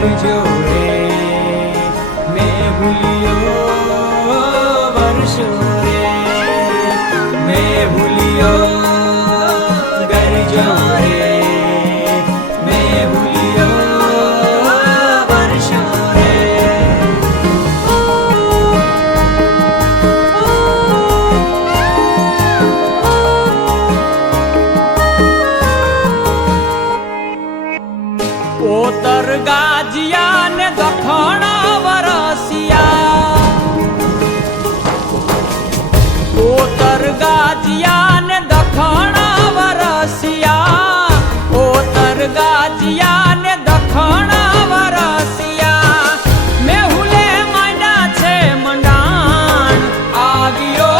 કરજો રે મેં ભૂલ્યો વર્ષો રે મેં ભૂલ્યો કરજો રે મેં ભૂલ્યો વર્ષો રે ઓતર ગાજિયા ને દખણ વરસિયા ઓતર ગાજિયા ને દખણ વરસિયા ઓતર ગાજિયા ને દખણ વરસિયા મેહુલે માંડા છે મંડાણ આવ્યો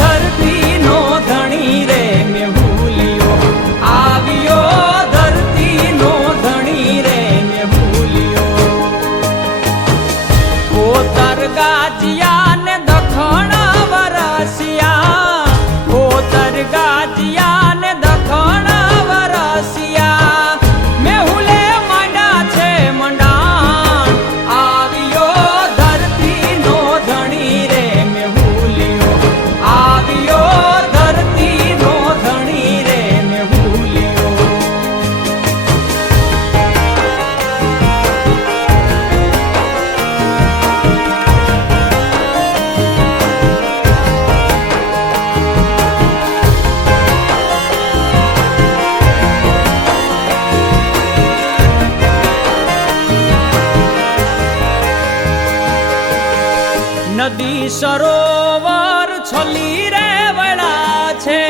ધરતી નો ધણી રે મેહુલિયો આવ્યો ધરતી નો ધણી રે મેહુલિયો ઓતર ગાજિયા ને દખણ વરસિયા ઓતર ગાજિયા ને દખણ વરસિયા મેહુલે માંડા છે મંડાણ આવ્યો ધરતી નો ધણી રે મેહુલિયો આવ્યો ધરતી નો ધણી રે મેહુલિયો નદી સરોવર છલી રે વળા છે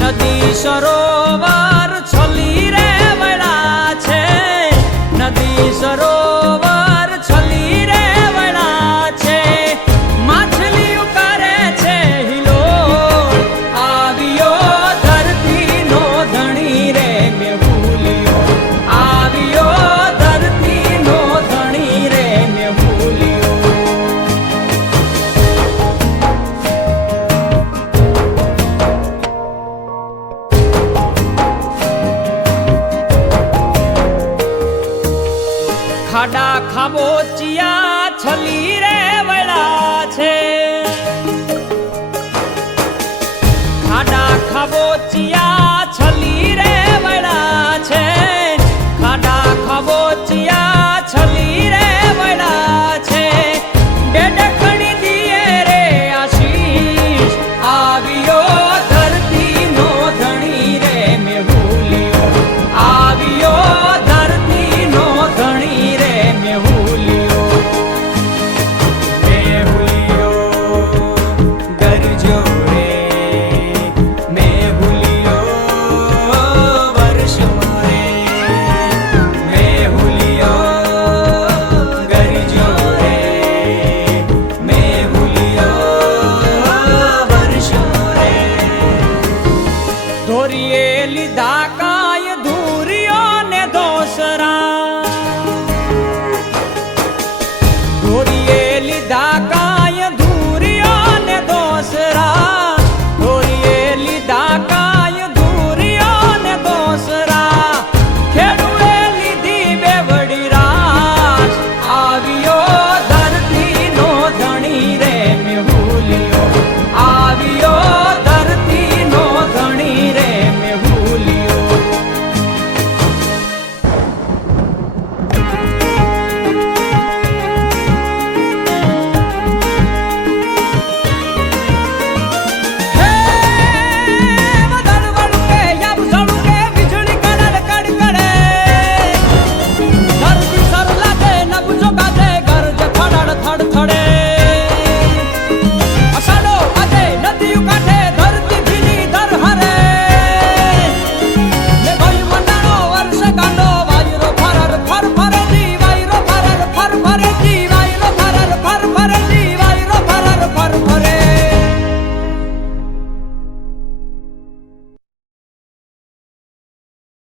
નદી સરોવર છલી રે વળા છે નદી સરોવર છલી રે વળા છે માછલીઓ કરે છે હિલોળ આવ્યો ધરતી નો ધણી રે મેહુલિયો આવ્યો ધરતી નો ધણી રે મેહુલિયો ખાડા ખાબોચિયા